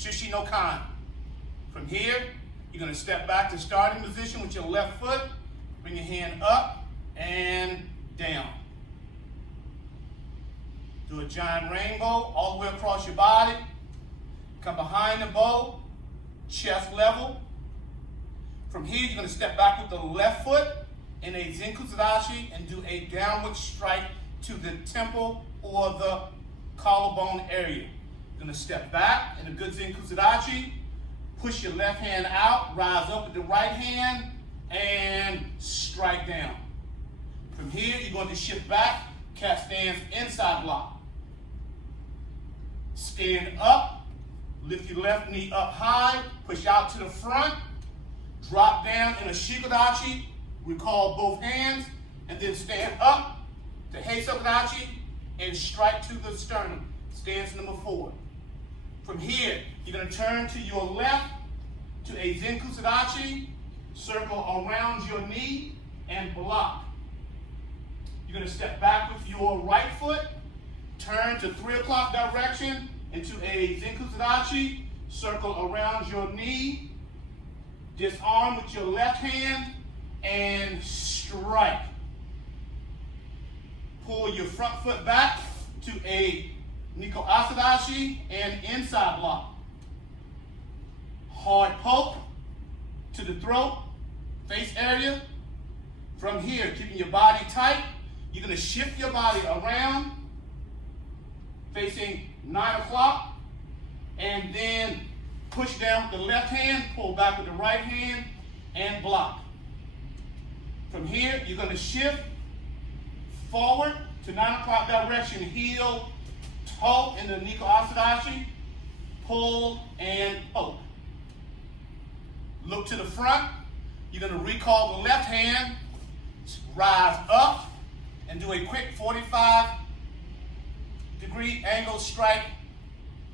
Shushi no kan. From here, you're going to step back to starting position with your left foot. Bring your hand up and down. Do a giant rainbow all the way across your body. Come behind the bow, chest level. From here, you're going to step back with the left foot in a Zenkusudachi and do a downward strike to the temple or the collarbone area. You're going to step back in a good Zenkusudachi, push your left hand out, rise up with the right hand, and strike down. From here, you're going to shift back, cat stance, inside block. Stand up, lift your left knee up high, push out to the front, drop down in a shikodachi, recall both hands, and then stand up to heisokudachi and strike to the sternum. Stance number 4. From here, you're going to turn to your left to a Zenkusudachi, circle around your knee, and block. You're going to step back with your right foot, turn to 3 o'clock direction into a Zenkusudachi, circle around your knee, disarm with your left hand, and strike. Pull your front foot back to a Niko Asadashi and inside block. Hard poke to the throat, face area. From here, keeping your body tight, you're going to shift your body around, facing 9 o'clock, and then push down with the left hand, pull back with the right hand, and block. From here, you're going to shift forward to 9 o'clock direction, heel, toe in the Niko Asadashi, pull and poke. Look to the front. You're going to recall the left hand, rise up, and do a quick 45-degree angle strike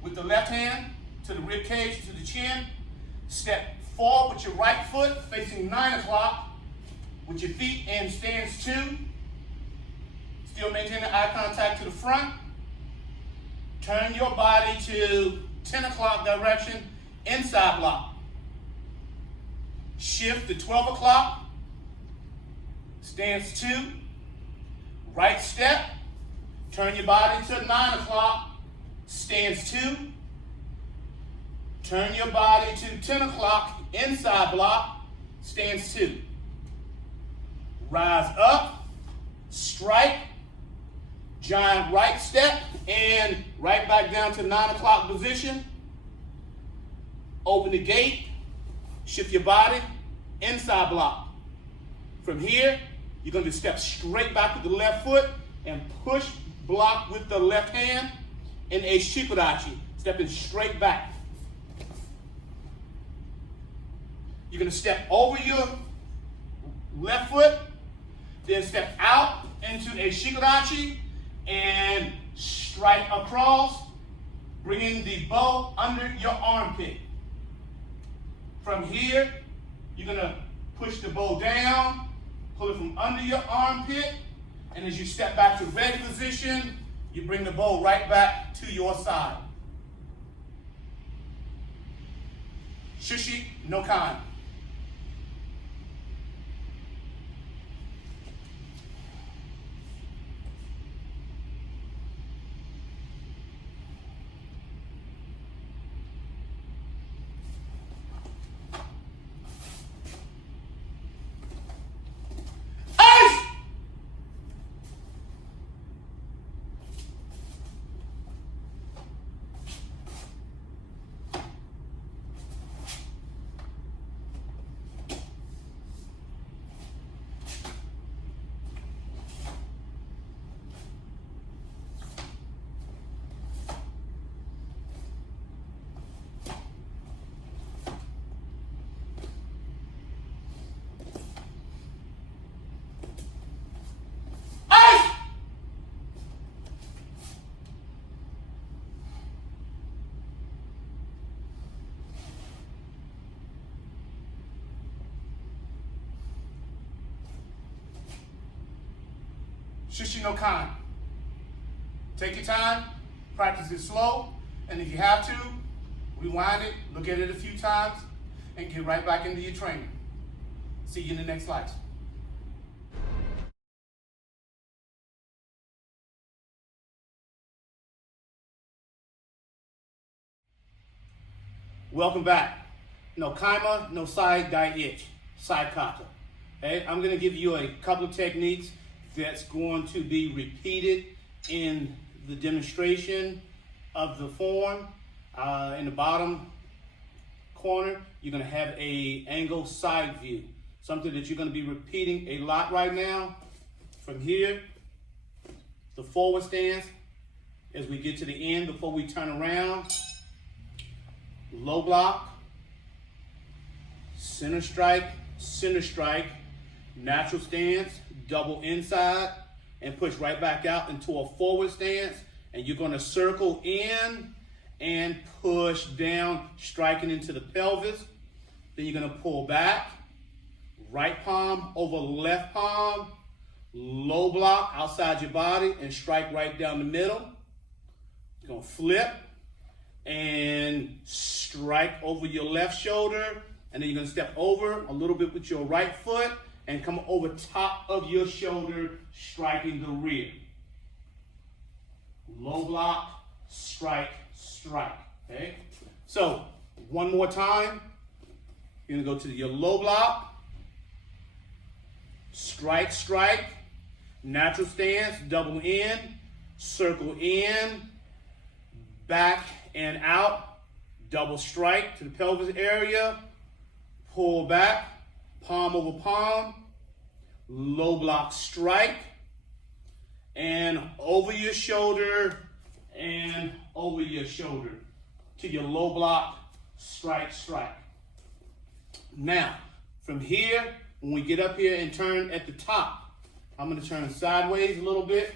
with the left hand to the rib cage, to the chin. Step forward with your right foot, facing 9 o'clock, with your feet in stance 2. Still maintain the eye contact to the front. Turn your body to 10 o'clock direction, inside block. Shift to 12 o'clock, stance 2. Right step, turn your body to 9 o'clock, stance 2. Turn your body to 10 o'clock, inside block, stance 2. Rise up, strike, giant right step, and right back down to 9 o'clock position. Open the gate, shift your body, inside block. From here, you're going to step straight back with the left foot and push block with the left hand in a shikodachi, stepping straight back. You're going to step over your left foot, then step out into a shikodachi and strike across, bringing the bow under your armpit. From here, you're going to push the bow down, pull it from under your armpit, and as you step back to ready position, you bring the bow right back to your side. Shushi no kan. Shushi no kan. Take your time, practice it slow, and if you have to, rewind it, look at it a few times, and get right back into your training. See you in the next slice. Welcome back. No kaima, no side itch, side kata. Okay, I'm going to give you a couple of techniques that's going to be repeated in the demonstration of the form. In the bottom corner, you're going to have a angle side view, something that you're going to be repeating a lot right now. From here, the forward stance, as we get to the end before we turn around. Low block, center strike, natural stance, double inside, and push right back out into a forward stance. And you're going to circle in and push down, striking into the pelvis. Then you're going to pull back, right palm over left palm, low block outside your body, and strike right down the middle. You're going to flip and strike over your left shoulder, and then you're going to step over a little bit with your right foot and come over top of your shoulder, striking the rear. Low block, strike, okay? So, one more time. You're going to go to your low block, strike, natural stance, double in, circle in, back and out, double strike to the pelvis area, pull back, palm over palm, low block strike, and over your shoulder and over your shoulder to your low block strike. Now, from here, when we get up here and turn at the top, I'm going to turn sideways a little bit.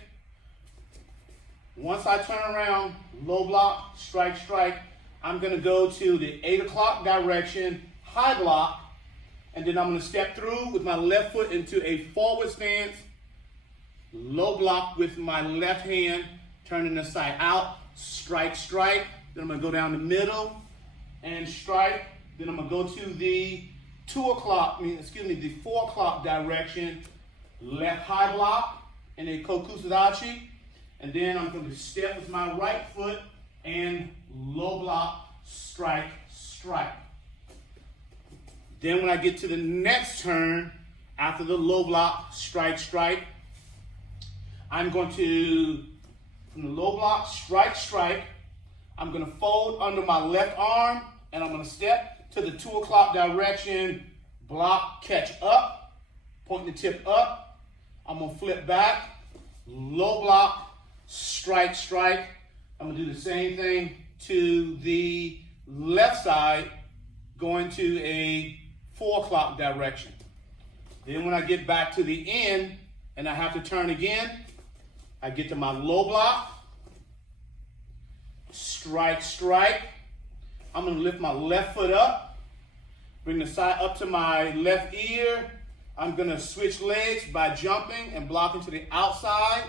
Once I turn around, low block, strike, I'm going to go to the 8 o'clock direction, high block, and then I'm going to step through with my left foot into a forward stance, low block with my left hand, turning the side out, strike. Then I'm going to go down the middle and strike. Then I'm going to go to the 4 o'clock direction, left high block, and a kokusadachi. And then I'm going to step with my right foot and low block, strike. Then when I get to the next turn, after the low block, strike, I'm going to, from the low block, strike, I'm going to fold under my left arm, and I'm going to step to the 2 o'clock direction, block, catch up, point the tip up. I'm going to flip back, low block, strike. I'm going to do the same thing to the left side, going to a 4 o'clock direction. Then when I get back to the end and I have to turn again, I get to my low block, strike. I'm going to lift my left foot up, bring the side up to my left ear. I'm going to switch legs by jumping and blocking to the outside,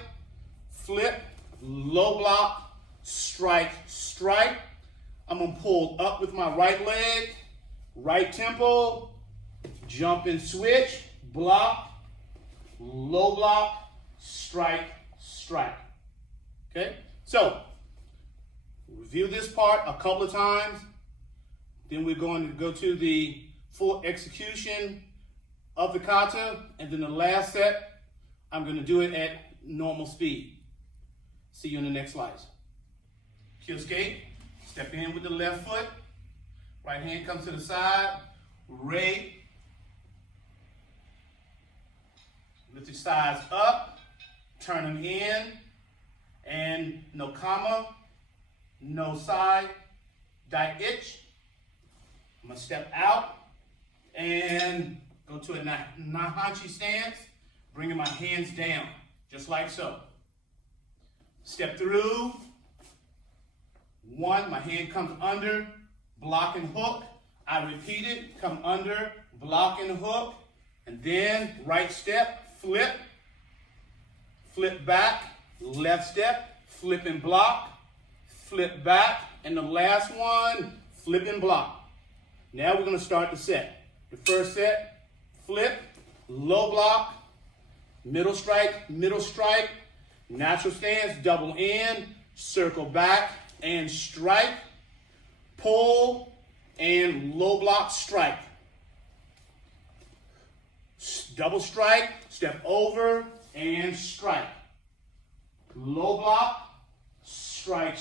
flip, low block, strike. I'm going to pull up with my right leg, right tempo, jump and switch, block, low block, strike. Okay? So, review this part a couple of times. Then we're going to go to the full execution of the kata. And then the last set, I'm going to do it at normal speed. See you in the next slice. Kyosuke, step in with the left foot. Right hand comes to the side. Rei. Lift your sides up. Turn them in. And no kama, no side, itch. I'm going to step out and go to a nahanchi stance, bringing my hands down, just like so. Step through. 1, my hand comes under, block and hook. I repeat it, come under, block and hook. And then right step, flip back, left step, flip and block, flip back. And the last one, flip and block. Now we're going to start the set. The first set, flip, low block, middle strike, natural stance, double in, circle back and strike, pull, and low block strike. Double strike, step over, and strike. Low block, strike,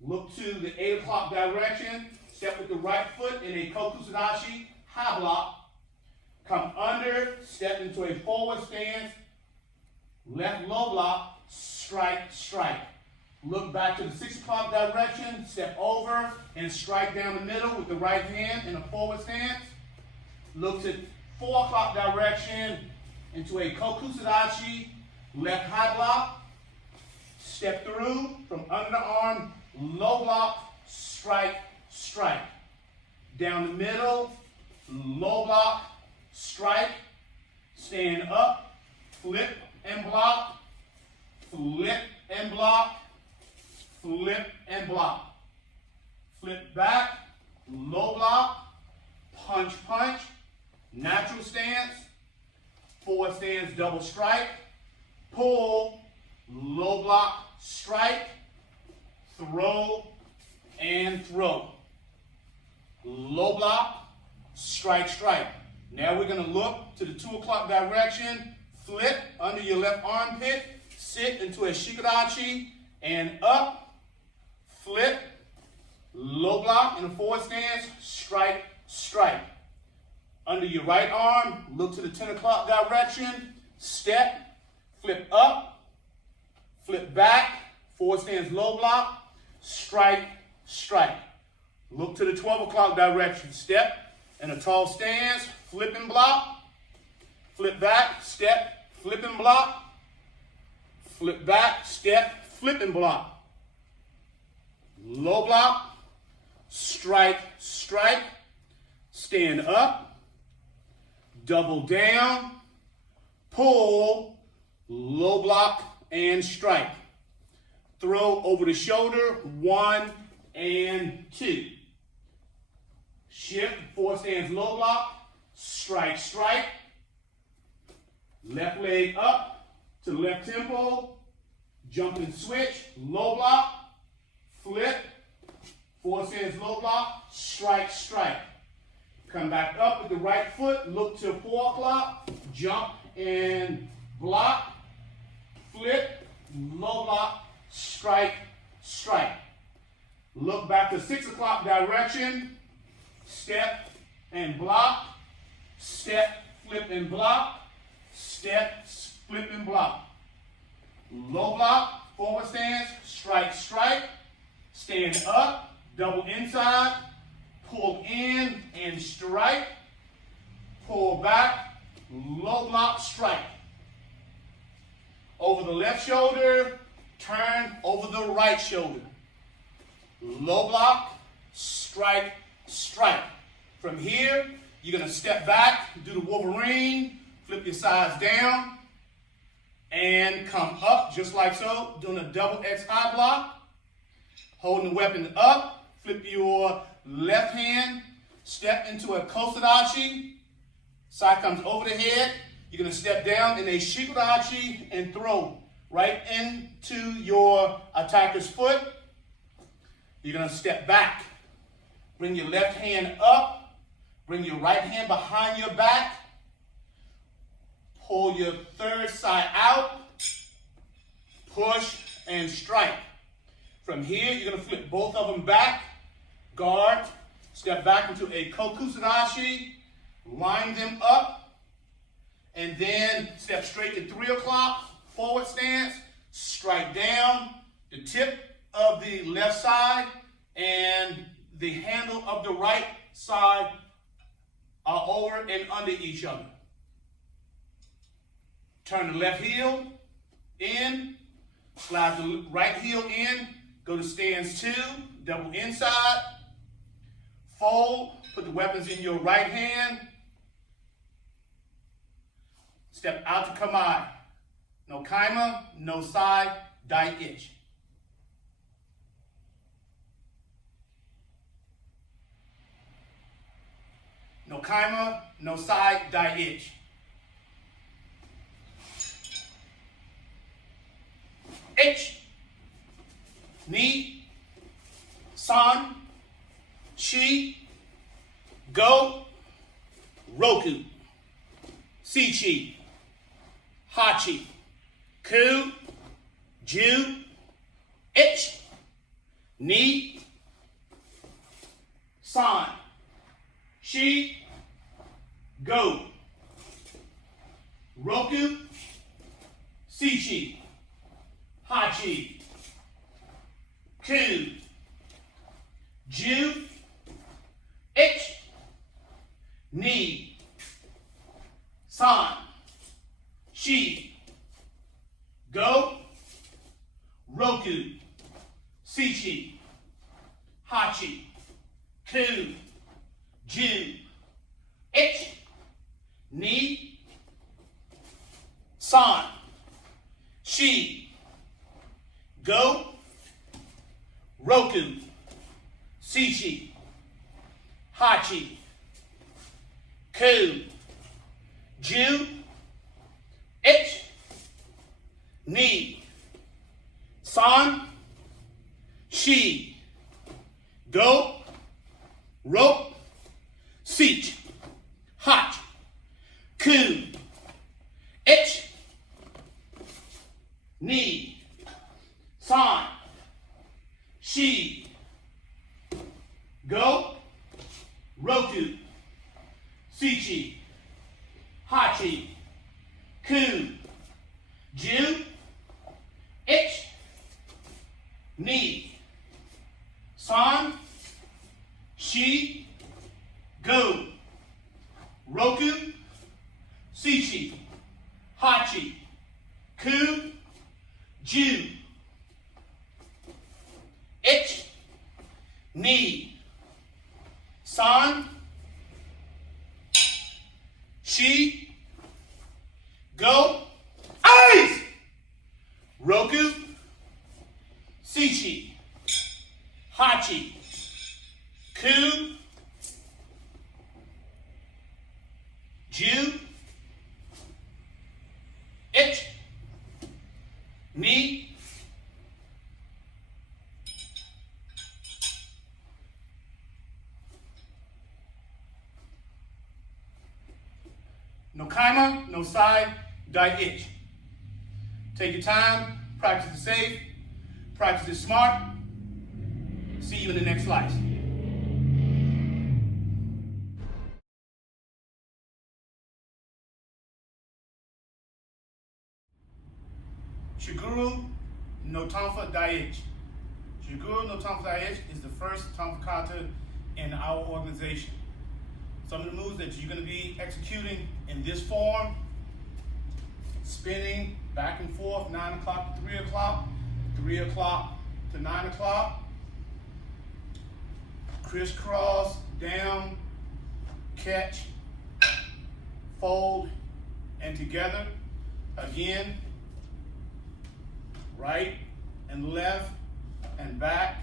look to the 8 o'clock direction, step with the right foot in a kokusadashi, high block, come under, step into a forward stance, left low block, strike. Look back to the 6 o'clock direction, step over, and strike down the middle with the right hand in a forward stance. Look to 4 o'clock direction into a kokusadashi, left high block, step through from under the arm, low block, strike. Down the middle, low block, strike, stand up, flip and block, flip and block, flip and block. Flip back, low block, punch, natural stance, forward stance, double strike, pull, low block, strike, throw, and throw. Low block, strike. Now we're going to look to the 2 o'clock direction, flip under your left armpit, sit into a shikodachi, and up, flip, low block in a forward stance, strike. Under your right arm, look to the 10 o'clock direction, step, flip up, flip back, forward stance, low block, strike. Look to the 12 o'clock direction, step in a tall stance, flip and block, flip back, step, flip and block, flip back, step, flip and block. Low block, strike, stand up, double down, pull, low block, and strike. Throw over the shoulder, 1 and 2. Shift, forward stance, low block, strike. Left leg up to left tempo, jump and switch, low block, flip, forward stance, low block, strike. Come back up with the right foot, look to 4 o'clock, jump and block, flip, low block, strike. Look back to 6 o'clock direction, step and block, step, flip and block, step, flip and block. Low block, forward stance, strike. Stand up, double inside, pull in and strike, pull back, low block, strike. Over the left shoulder, turn over the right shoulder. Low block, strike. From here, you're going to step back, do the Wolverine, flip your sides down, and come up just like so, doing a double X high block. Holding the weapon up, flip your left hand, step into a kosadachi, side comes over the head. You're going to step down in a shikodachi and throw right into your attacker's foot. You're going to step back. Bring your left hand up. Bring your right hand behind your back. Pull your third side out. Push and strike. From here, you're going to flip both of them back. Guard. Step back into a kokusadashi. Line them up. And then step straight to 3 o'clock. Forward stance. Strike down. The tip of the left side and the handle of the right side are over and under each other. Turn the left heel in, slide the right heel in, go to stance 2, double inside, fold, put the weapons in your right hand, step out to kamae. No kaima, no side, dai ichi. no kaima, no side, dai ich. Ich, ni, san, shi, go, roku, sichi, hachi, ku, ju, ich, ni, san, shi, go, roku, sichi, hachi, ku, ju, ich, ni, san, shi, go, roku, sichi, hachi, ku, ju, ich, ni, san, shi, go, roku, sichi, hachi, ku, ju, ich, ni, san, shi, go, rope, seach, hot, ku, ich, ni, san, shi, go, roku, sichi, hachi, ku, ju, ich, ni, san, shi, go, roku, sichi, hachi, ku, ju, ich, ni, san, shi, go, eyes, roku, sichi, hachi, ku, ju, ich, ni, no kaima, no side, dai ich. Take your time, practice it safe, practice it smart. See you in the next slice. Shiguru no Tonfa Daich. Shiguru no Tonfa Daich is the first Tonfa kata in our organization. Some of the moves that you're going to be executing in this form: spinning back and forth, 9 o'clock to 3 o'clock, 3 o'clock to 9 o'clock, crisscross, down, catch, fold, and together. Again, right and left and back,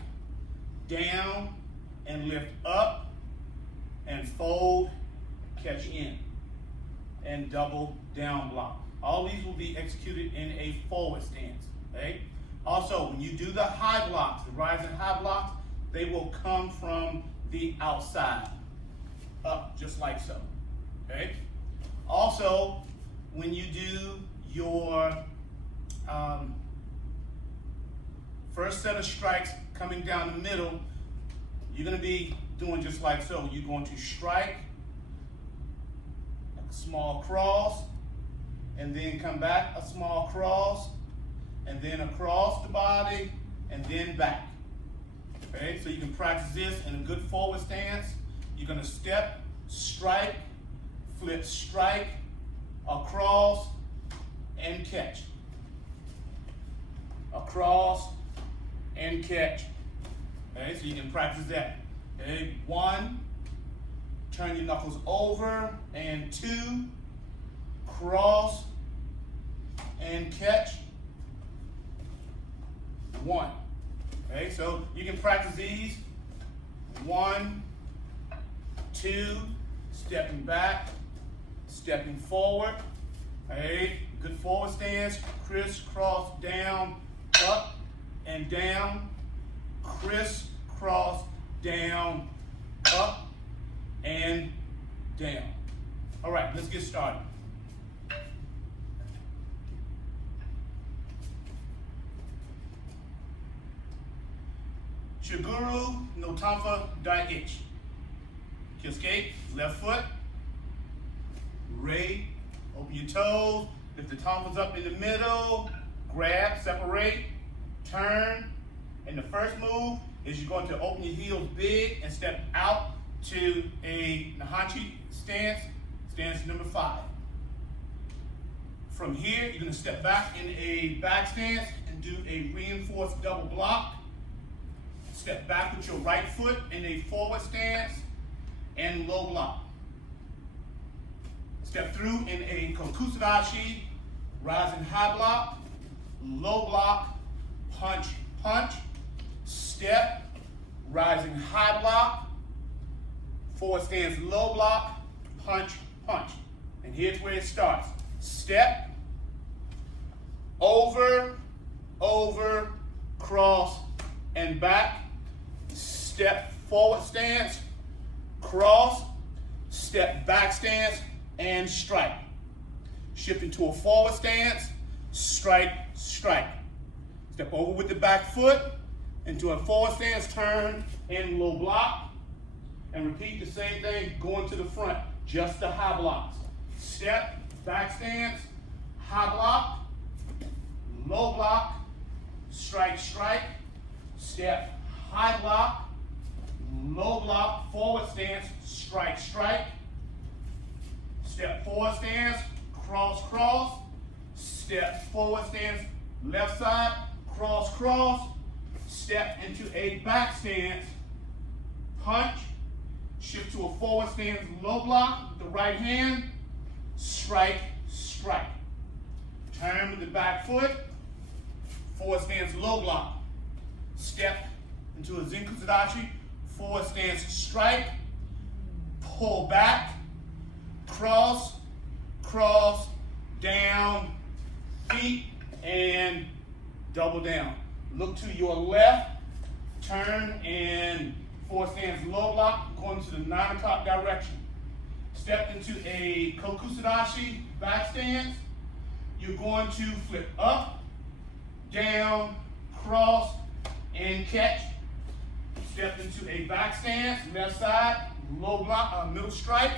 down and lift up, and fold, catch in, and double down block. All these will be executed in a forward stance, okay? Also, when you do the high blocks, the rising high blocks, they will come from the outside, up just like so, okay? Also, when you do your first set of strikes coming down the middle, you're gonna be doing just like so. You're going to strike, a small cross, and then come back, a small cross, and then across the body, and then back. Okay, so you can practice this in a good forward stance. You're gonna step, strike, flip, strike, across, and catch. Across, and catch. Okay, so you can practice that. Okay, 1, turn your knuckles over, and 2, cross, and catch, 1. Okay, so you can practice these. 1, 2, stepping back, stepping forward. Hey, good forward stance, crisscross down, up and down, crisscross down, up and down. All right, let's get started. Shiguru no Tanfa Dai Ich. Kiyosuke, left foot. Ray, open your toes. Lift the tonfas up in the middle. Grab, separate, turn. And the first move is you're going to open your heels big and step out to a Nahanchi stance, stance number 5. From here, you're going to step back in a back stance and do a reinforced double block. Step back with your right foot in a forward stance and low block. Step through in a kokusadashi, rising high block, low block, punch, punch. Step, rising high block, forward stance, low block, punch, punch. And here's where it starts. Step, over, over, cross, and back. Step forward stance, cross, step back stance, and strike. Shift into a forward stance, strike, strike. Step over with the back foot, into a forward stance, turn, and low block. And repeat the same thing going to the front, just the high blocks. Step, back stance, high block, low block, strike, strike. Step, high block, low block, forward stance, strike, strike. Step forward stance, cross, cross. Step forward stance, left side, cross, cross. Step into a back stance, punch. Shift to a forward stance, low block with the right hand, strike, strike. Turn with the back foot, forward stance, low block. Step into a zenkusudachi, forward stance, strike, pull back, cross, cross, down, feet, and double down. Look to your left, turn, and forward stance, low block, going to the 9 o'clock direction. Step into a kokusadashi, back stance. You're going to flip up, down, cross, and catch. Step into a back stance, left side, low block, middle strike.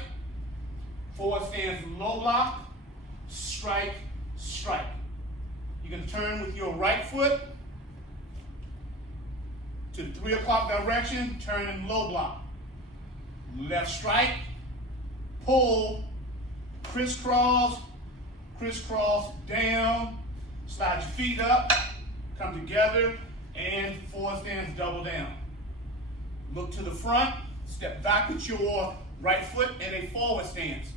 Forward stance, low block, strike, strike. You can turn with your right foot to the 3 o'clock direction, turn in low block. Left strike, pull, crisscross, crisscross, down, slide your feet up, come together, and forward stance, double down. Look to the front, step back with your right foot in a forward stance.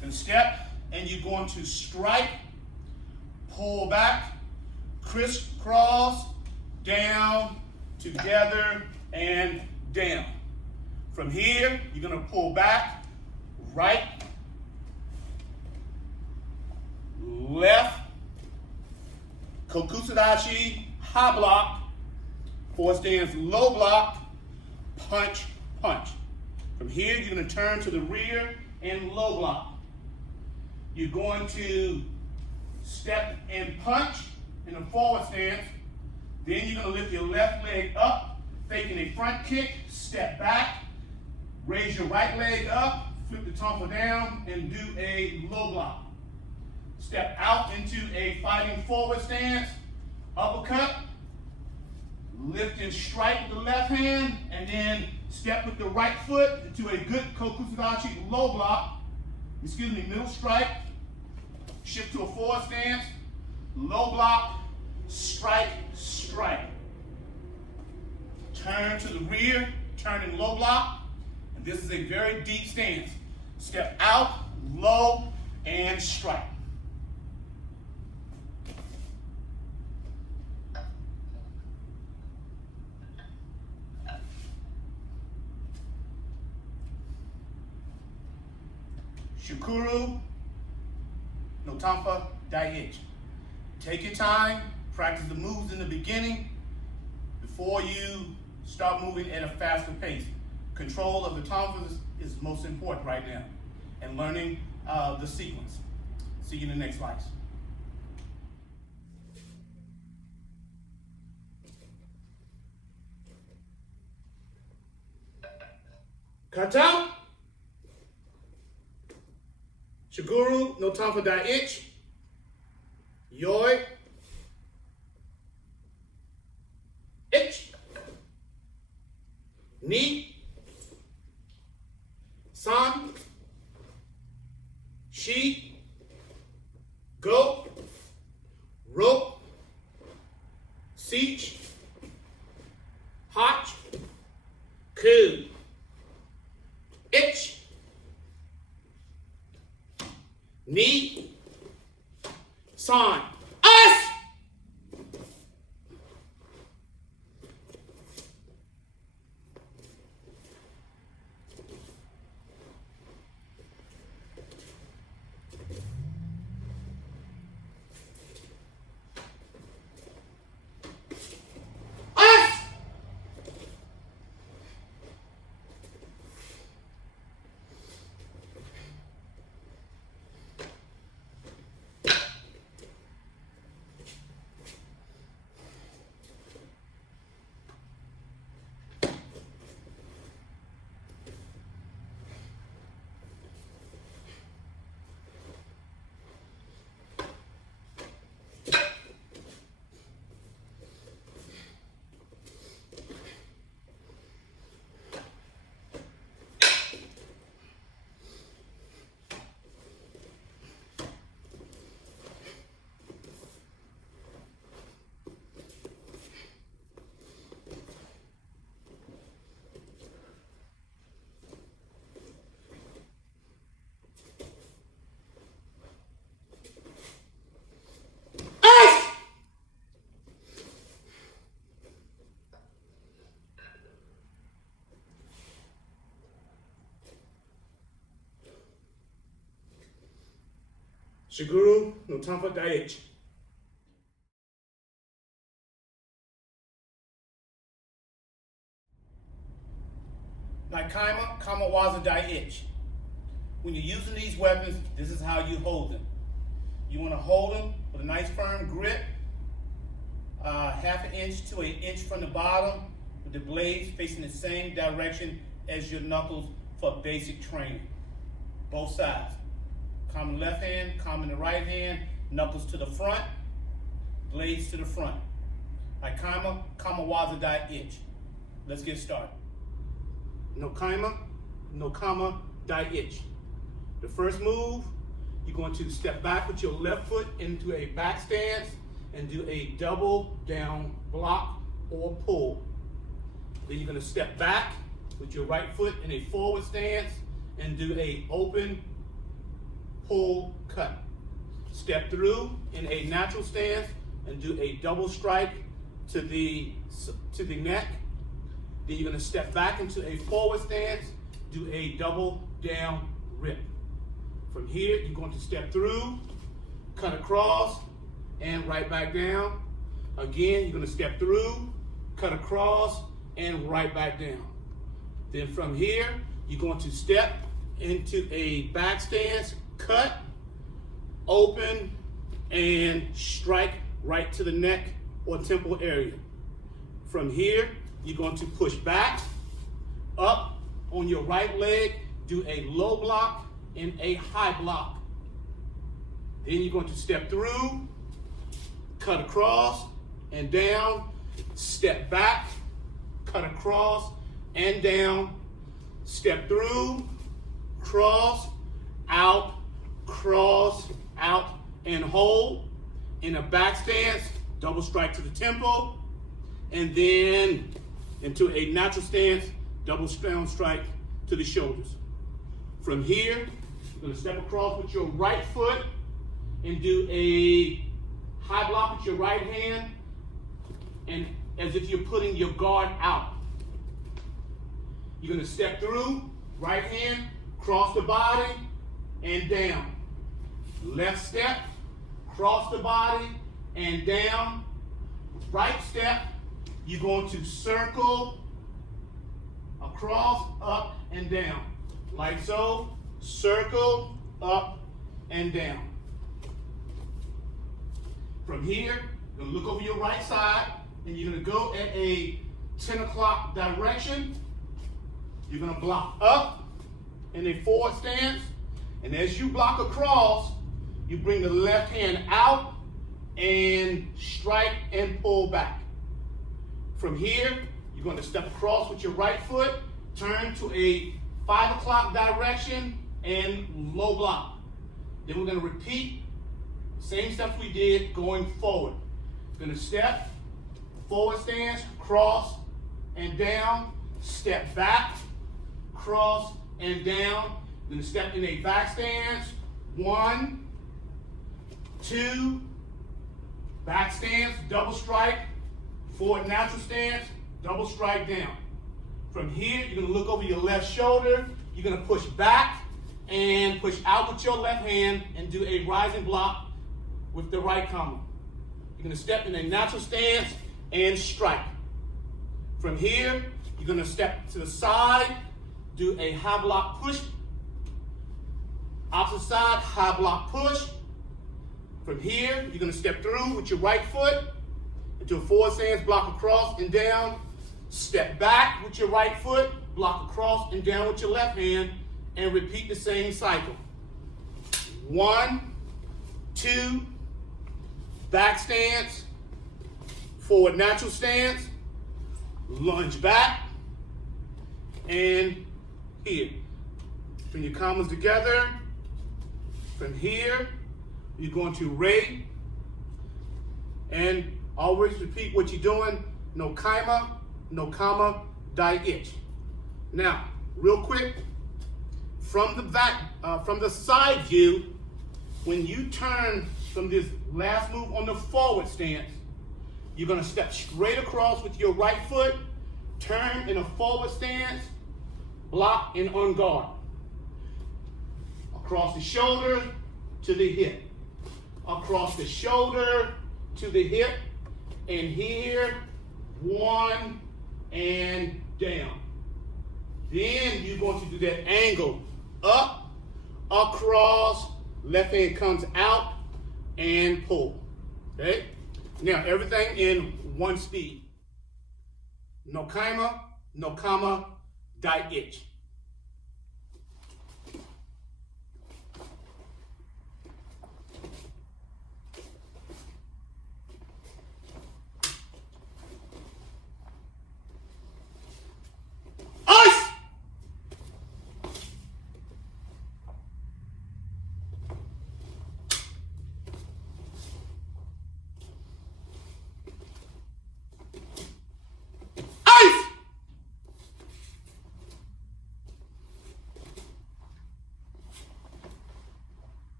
Then step, and you're going to strike, pull back, crisscross, down, together, and down. From here, you're going to pull back, right, left, kokusadashi, high block, forward stance, low block, punch, punch. From here, you're going to turn to the rear and low block. You're going to step and punch in a forward stance. Then you're going to lift your left leg up, faking a front kick, step back, raise your right leg up, flip the tonfa down, and do a low block. Step out into a fighting forward stance, uppercut, lift and strike with the left hand, and then step with the right foot into a good kokusadachi low block, middle strike, shift to a forward stance, low block, strike, strike. Turn to the rear, turn in low block, and this is a very deep stance. Step out, low, and strike. Shukuru, no tanfa, daiichi. Take your time, practice the moves in the beginning before you start moving at a faster pace. Control of the tanfas is most important right now, and learning the sequence. See you in the next slice. Kata, Shiguru, no tanfa daiichi, Yoi, Ich, Ni, San, Shi, Go, Ro, Sich, Hach, Ku, Ich, Ni, San, Us! Shiguru, no tanfa daiichi. Naikaima, kamawaza daiichi. When you're using these weapons, this is how you hold them. You want to hold them with a nice firm grip, half an inch to an inch from the bottom, with the blades facing the same direction as your knuckles for basic training. Both sides. Calm in the left hand, calm in the right hand, knuckles to the front, blades to the front. Naikaima, kamawaza daiichi. Let's get started. No kaima, no kama, daiichi. The first move, you're going to step back with your left foot into a back stance and do a double down block or pull. Then you're going to step back with your right foot in a forward stance and do a open pull cut. Step through in a natural stance and do a double strike to the neck. Then you're going to step back into a forward stance, do a double down rip. From here, you're going to step through, cut across, and right back down. Again, you're going to step through, cut across, and right back down. Then from here, you're going to step into a back stance, cut, open, and strike right to the neck or temple area. From here, you're going to push back, up on your right leg, do a low block and a high block. Then you're going to step through, cut across and down, step back, cut across and down, step through, cross, out, and hold. In a back stance, double strike to the temple, and then into a natural stance, double down strike to the shoulders. From here, you're going to step across with your right foot and do a high block with your right hand, and as if you're putting your guard out. You're going to step through, right hand, cross the body, and down. Left step, cross the body, and down. Right step, you're going to circle, across, up, and down. Like so, circle, up, and down. From here, you're going to look over your right side, and you're going to go at a 10 o'clock direction. You're going to block up in a forward stance, and as you block across, you bring the left hand out and strike and pull back. From here, you're going to step across with your right foot, turn to a 5 o'clock direction, and low block. Then we're going to repeat the same steps we did going forward. Going to step, forward stance, cross, and down, step back, cross, and down. Going to step in a back stance, 1, 2, back stance, double strike, forward natural stance, double strike down. From here, you're going to look over your left shoulder. You're going to push back and push out with your left hand and do a rising block with the right comma. You're going to step in a natural stance and strike. From here, you're going to step to the side, do a high block push. Opposite side, high block push. From here, you're going to step through with your right foot into a forward stance, block across and down. Step back with your right foot, block across and down with your left hand, and repeat the same cycle. 1, 2, back stance, forward natural stance, lunge back, and here. Bring your commas together. From here, you're going to ray, and always repeat what you're doing. No comma, die itch. Now, real quick, from the back, from the side view, when you turn from this last move on the forward stance, you're going to step straight across with your right foot, turn in a forward stance, block and on guard. Across the shoulder to the hip. Across the shoulder to the hip. And here, 1 and down. Then you're going to do that angle up, across, left hand comes out, and pull. Okay? Now, everything in one speed. No comma, die itch.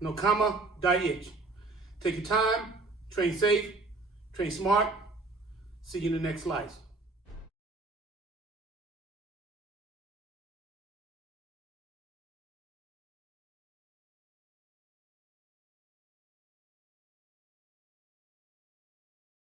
No comma, die itch. Take your time, train safe, train smart. See you in the next slice.